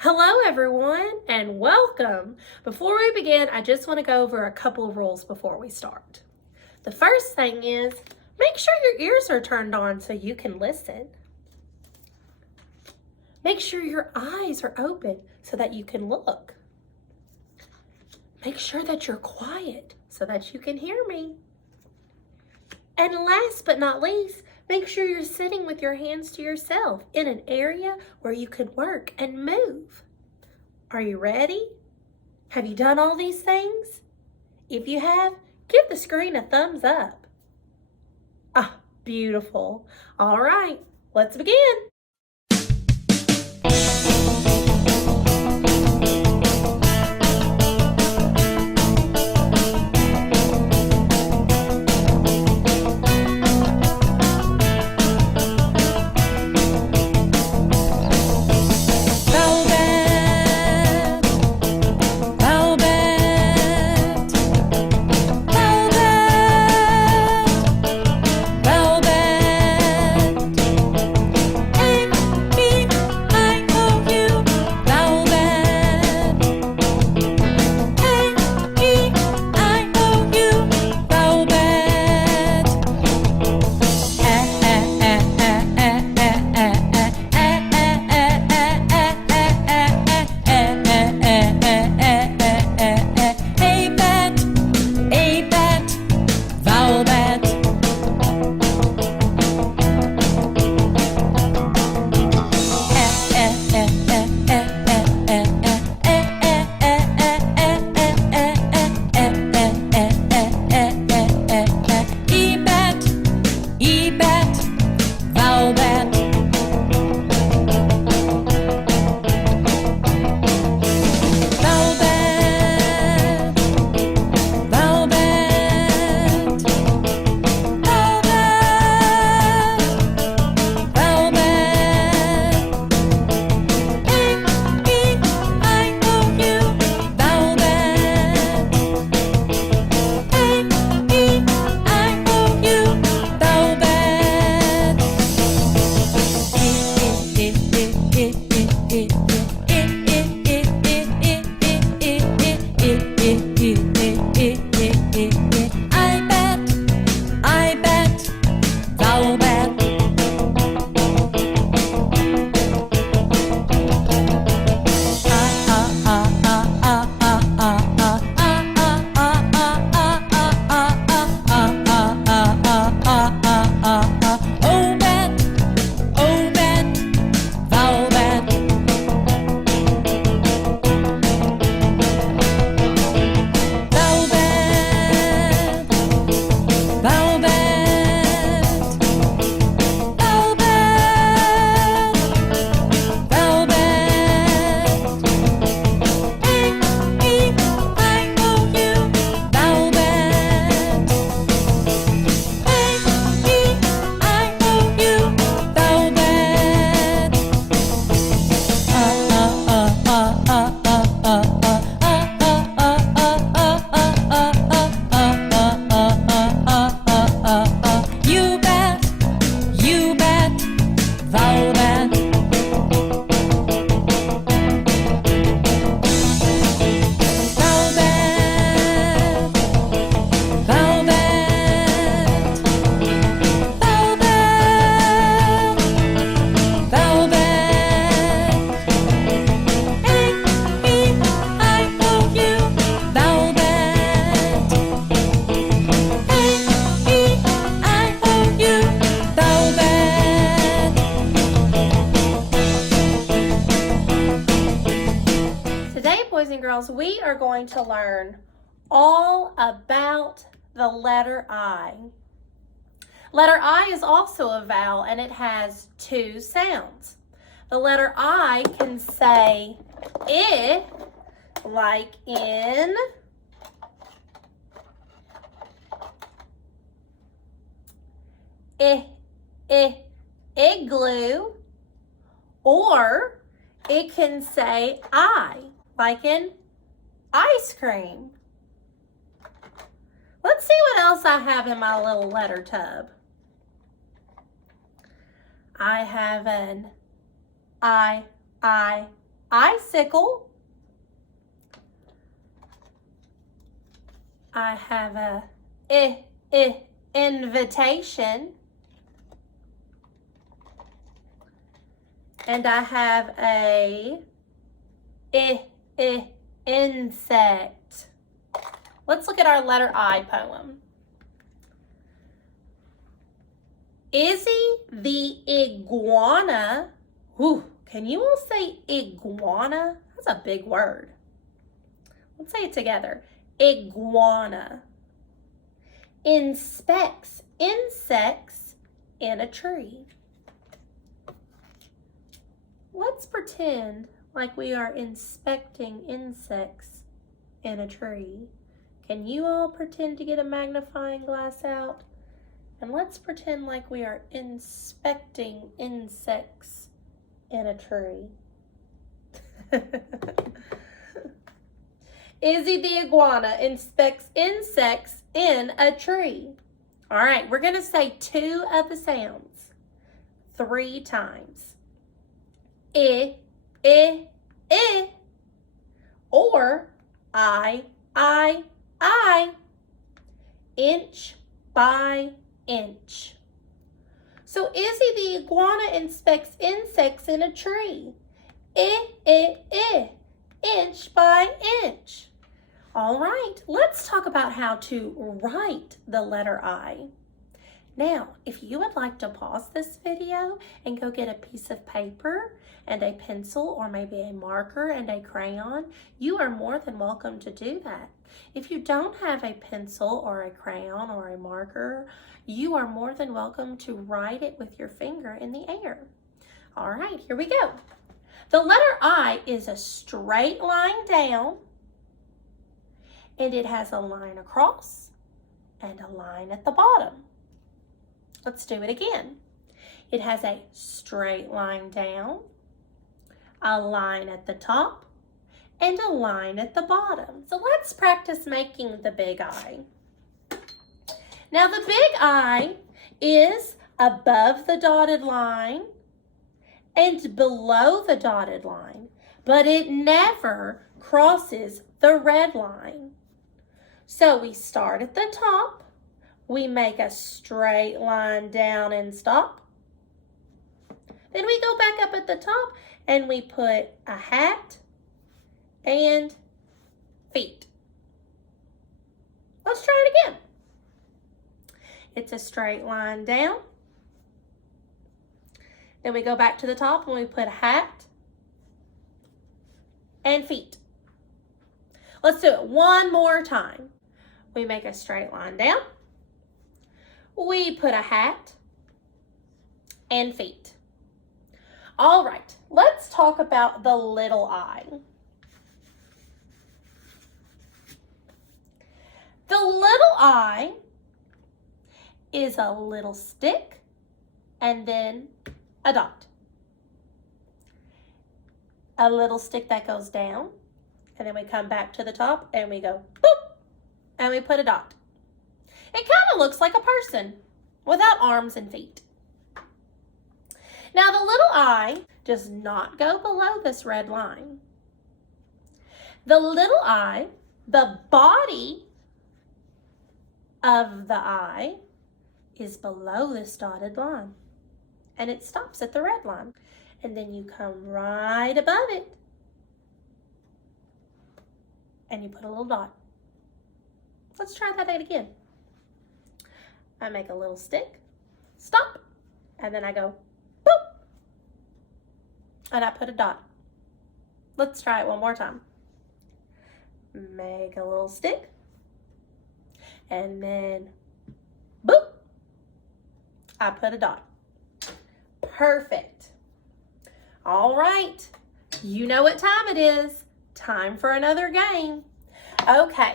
Hello everyone and welcome. Before we begin, I just want to go over a couple of rules before we start. The first thing is make sure your ears are turned on so you can listen. Make sure your eyes are open so that you can look. Make sure that you're quiet so that you can hear me. And last but not least, make sure you're sitting with your hands to yourself in an area where you can work and move. Are you ready? Have you done all these things? If you have, give the screen a thumbs up. Ah, beautiful. All right, let's begin. Boys and girls, we are going to learn all about the letter I. Letter I is also a vowel and it has two sounds. The letter I can say I, like in, igloo, or it can say I, like in ice cream. Let's see what else I have in my little letter tub. I have an I, icicle. I have a invitation. And I have a insect. Let's look at our letter I poem. Izzy the iguana. Ooh, can you all say iguana? That's a big word. Let's say it together. Iguana inspects insects in a tree. Let's pretend like we are inspecting insects in a tree. Can you all pretend to get a magnifying glass out? And let's pretend like we are inspecting insects in a tree. Izzy the iguana inspects insects in a tree. All right, we're going to say 2 of the sounds 3 times. I. Or I. Inch by inch. So Izzy the iguana inspects insects in a tree. Inch by inch. All right, let's talk about how to write the letter I. Now, if you would like to pause this video and go get a piece of paper and a pencil or maybe a marker and a crayon, you are more than welcome to do that. If you don't have a pencil or a crayon or a marker, you are more than welcome to write it with your finger in the air. All right, here we go. The letter I is a straight line down, and it has a line across and a line at the bottom. Let's do it again. It has a straight line down, a line at the top, and a line at the bottom. So let's practice making the big I. Now the big I is above the dotted line and below the dotted line, but it never crosses the red line. So we start at the top, we make a straight line down and stop. Then we go back up at the top and we put a hat and feet. Let's try it again. It's a straight line down. Then we go back to the top and we put a hat and feet. Let's do it one more time. We make a straight line down. We put a hat and feet. All right, let's talk about the little I. The little I is a little stick and then a dot. A little stick that goes down, and then we come back to the top and we go boop, and we put a dot. It kind of looks like a person without arms and feet. Now the little I does not go below this red line. The little I, the body of the I, is below this dotted line. And it stops at the red line. And then you come right above it. And you put a little dot. Let's try that again. I make a little stick, stop, and then I go boop, and I put a dot. Let's try it one more time. Make a little stick, and then boop, I put a dot. Perfect. All right, you know what time it is. Time for another game. Okay.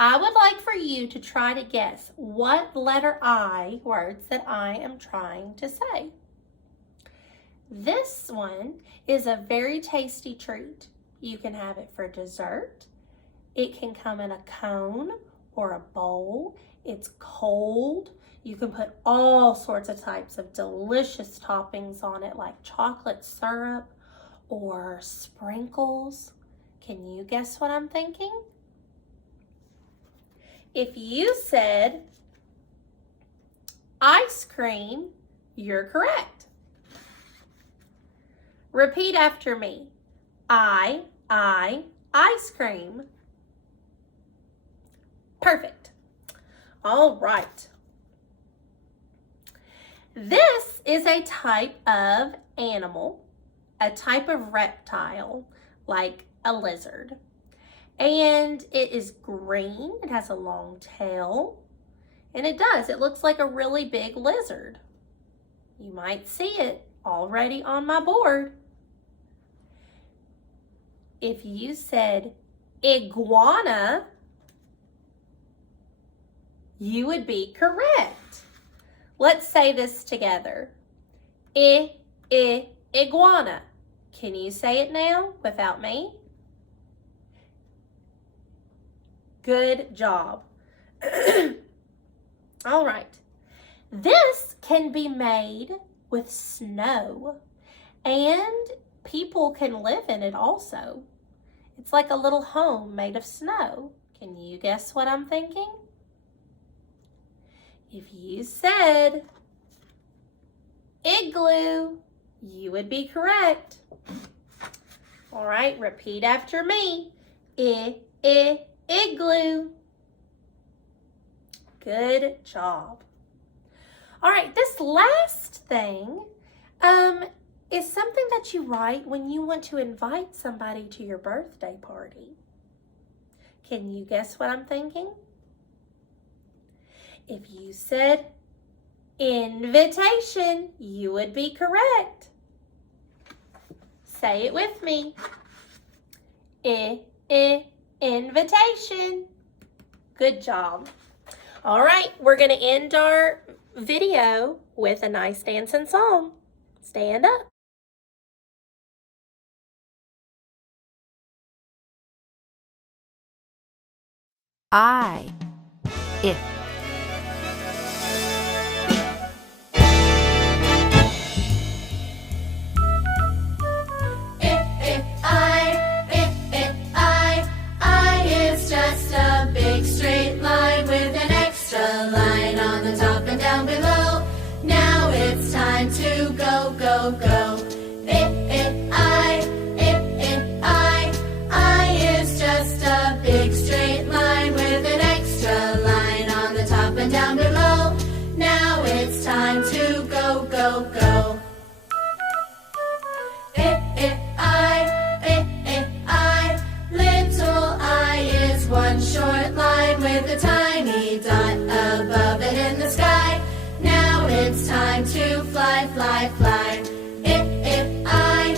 I would like for you to try to guess what letter I words that I am trying to say. This one is a very tasty treat. You can have it for dessert. It can come in a cone or a bowl. It's cold. You can put all sorts of types of delicious toppings on it, like chocolate syrup or sprinkles. Can you guess what I'm thinking? If you said ice cream, you're correct. Repeat after me. Ice cream. Perfect. All right. This is a type of animal, a type of reptile, like a lizard. And it is green. It has a long tail. And it looks like a really big lizard. You might see it already on my board. If you said iguana, you would be correct. Let's say this together. Iguana. Can you say it now without me? Good job. All right. This can be made with snow, and people can live in it also. It's like a little home made of snow. Can you guess what I'm thinking? If you said igloo, you would be correct. All right, repeat after me. Igloo. Good job. All right, this last thing is something that you write when you want to invite somebody to your birthday party. Can you guess what I'm thinking? If you said invitation, you would be correct. Say it with me. Invitation. Good job. All right, we're going to end our video with a nice dancing song. Stand up. If I is just a big straight line with an extra line on the top and down below. Now it's time to go, go, go. I is just a big straight line with an extra line on the top and down below. Now it's time to go, go, go. Little I is one short line with a tiny dot above it in the sky. Now it's time to fly, fly, fly. I.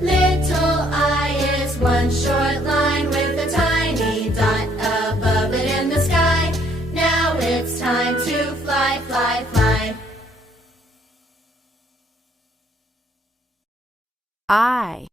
Little I is one short line with a tiny dot above it in the sky. Now it's time to fly, fly, fly. I